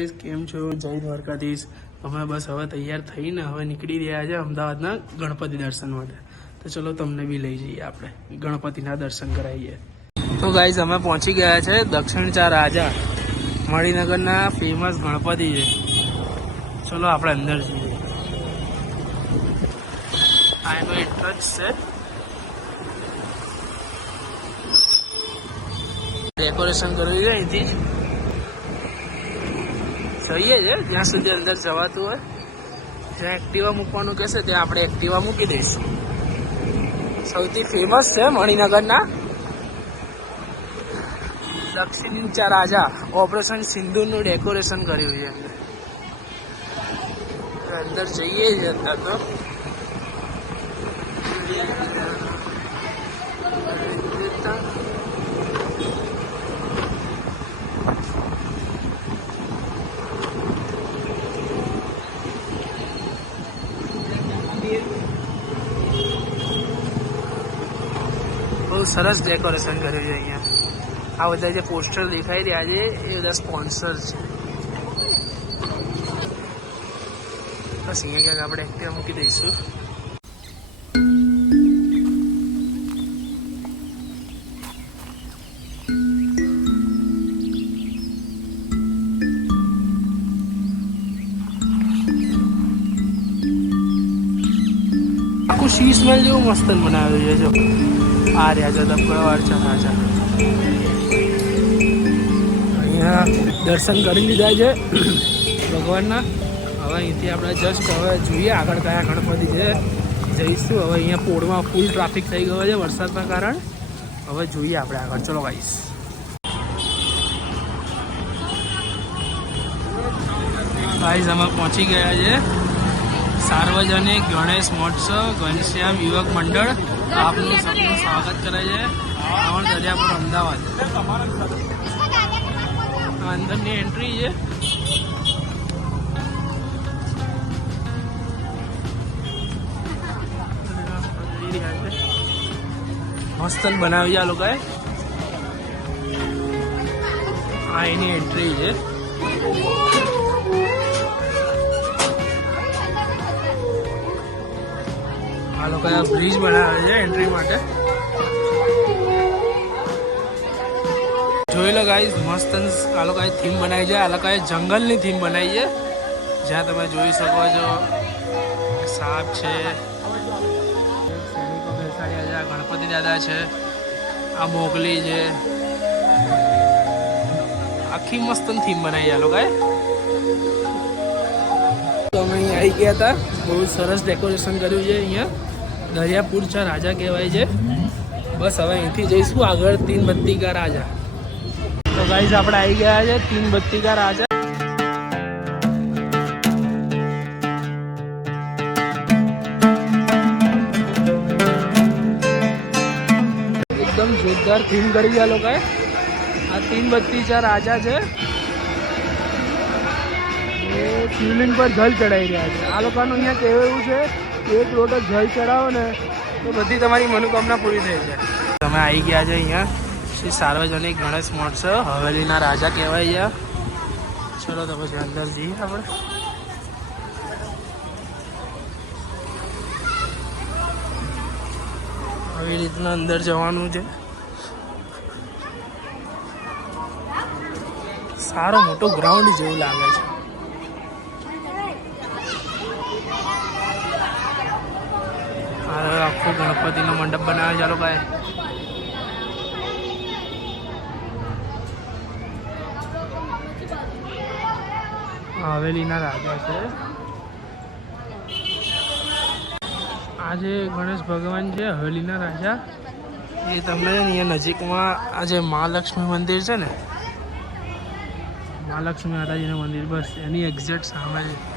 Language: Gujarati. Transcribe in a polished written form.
ગાઈઝ, કેમ છો? જય દ્વારકાધીશ. અમે બસ હવે તૈયાર થઈને હવે નીકળી રહ્યા છે અમદાવાદના ગણપતિ દર્શન માટે. તો ચલો તમને બી લઈ જઈએ, આપણે ગણપતિના દર્શન કરાવીએ. તો ગાઈઝ, અમે પહોંચી ગયા છે દક્ષિણ ચાર રાજા મણિનગરના ફેમસ ગણપતિ છે. ચલો આપણે અંદર જઈએ. આ એનો એન્ટ્રન્સ છે. ડેકોરેશન કરવી છે અહીંથી જોઈએ છે. જ્યાં સુધી અંદર જવાતું હોય, જ્યાં એક્ટિવા મૂકવાનું કહેશે ત્યાં આપણે એક્ટિવા મૂકી દઈશું. સૌથી ફેમસ છે મણિનગરના દક્ષિણ ચાર રાજા. ઓપરેશન સિંદૂરનું ડેકોરેશન કર્યું છે અંદર જઈએ છે અત્યારે તો. બહુ સરસ ડેકોરેશન કર્યું છે અહીંયા. આ બધા જે પોસ્ટર દેખાઈ રહ્યા છે એ બધા સ્પોન્સર છે. બસ અહીંયા ક્યાંક આપણે એક્ટિવા મૂકી દઈશું. આખું શીશ મહેલ જેવું મસ્ત બનાવ્યું છે. જો આ રહ્યા છે દબગણવાર છે રાજા. અહીંયા દર્શન કરી લીધા છે ભગવાનના. હવે અહીંથી આપણે જસ્ટ હવે જોઈએ આગળ કયા ગણપતિ છે જઈશું. હવે અહીંયા પોળમાં ફૂલ ટ્રાફિક થઈ ગયો છે વરસાદના કારણે. હવે જોઈએ આપણે આગળ. ચલો ગાઈસ. ગાઈસ, અમે પહોંચી ગયા છે સાર્વજનિક ગણેશ મહોત્સવ ઘનશ્યામ યુવક મંડળ. આપનું સૌનું સ્વાગત કરે છે રાવણ દરિયાપુર, અમદાવાદ. અંદરની એન્ટ્રી છે. મસ્ત બનાવી છે આ લોકોએ. આ એની એન્ટ્રી છે. આ લોકોએ બ્રિજ બનાવે છે એન્ટ્રી માટે. જોઈ લો ગાઈઝ, મસ્ત આ લોકોએ થીમ બનાવી છે. આ લોકોએ જંગલની થીમ બનાવી છે. જ્યાં તમે જોઈ શકો છો સાપ છે, સૈનિકો બેસાડ્યા છે, ગણપતિ દાદા છે, આ મોગલી છે. આખી મસ્ત થીમ બનાવી છે આ લોકોએ. તો અમે અહીંયા આવી ગયા હતા. બહુ સરસ ડેકોરેશન કર્યું છે અહીંયા. દરિયાપુર ચાર રાજા કહેવાય છે. બસ હવે અહીંથી જઈશું આગળ તીન બત્તી કા રાજા. તો ગાઈઝ, આપણે આવી ગયા છે તીન બત્તી કા રાજા. એકદમ જોરદાર થીમ કરી છે આ લોકોએ. આ તીન બત્તી ચાર રાજા છે. એ શિવલિંગ પર જલ ચડાવી રહ્યા છે. આ લોકોનું અહીંયા કહેવું એવું છે કે એક લોટો જલ ચડાવો ને તો બધી તમારી મનોકામના પૂરી થઈ જાય. તમે આવી ગયા છે અહીંયા શ્રી સાર્વજનિક ગણેશ મહોત્સવ. હવેલીના રાજા કહેવાય છે. ચલો તો પછી અંદર જઈએ આપણે. આવી રીતના અંદર જવાનું છે. સારો મોટો ગ્રાઉન્ડ જેવું લાગે છે. આખો ગણપતિનો મંડપ બનાવે છે લોકો. હવેલીના રાજા છે. આ જે ગણેશ ભગવાન છે હવેલીના રાજા, એ તમને અહીંયા નજીકમાં આ જે મહાલક્ષ્મી મંદિર છે ને, મહાલક્ષ્મી માતાજીનું મંદિર, બસ એની એક્ઝેક્ટ સામે છે.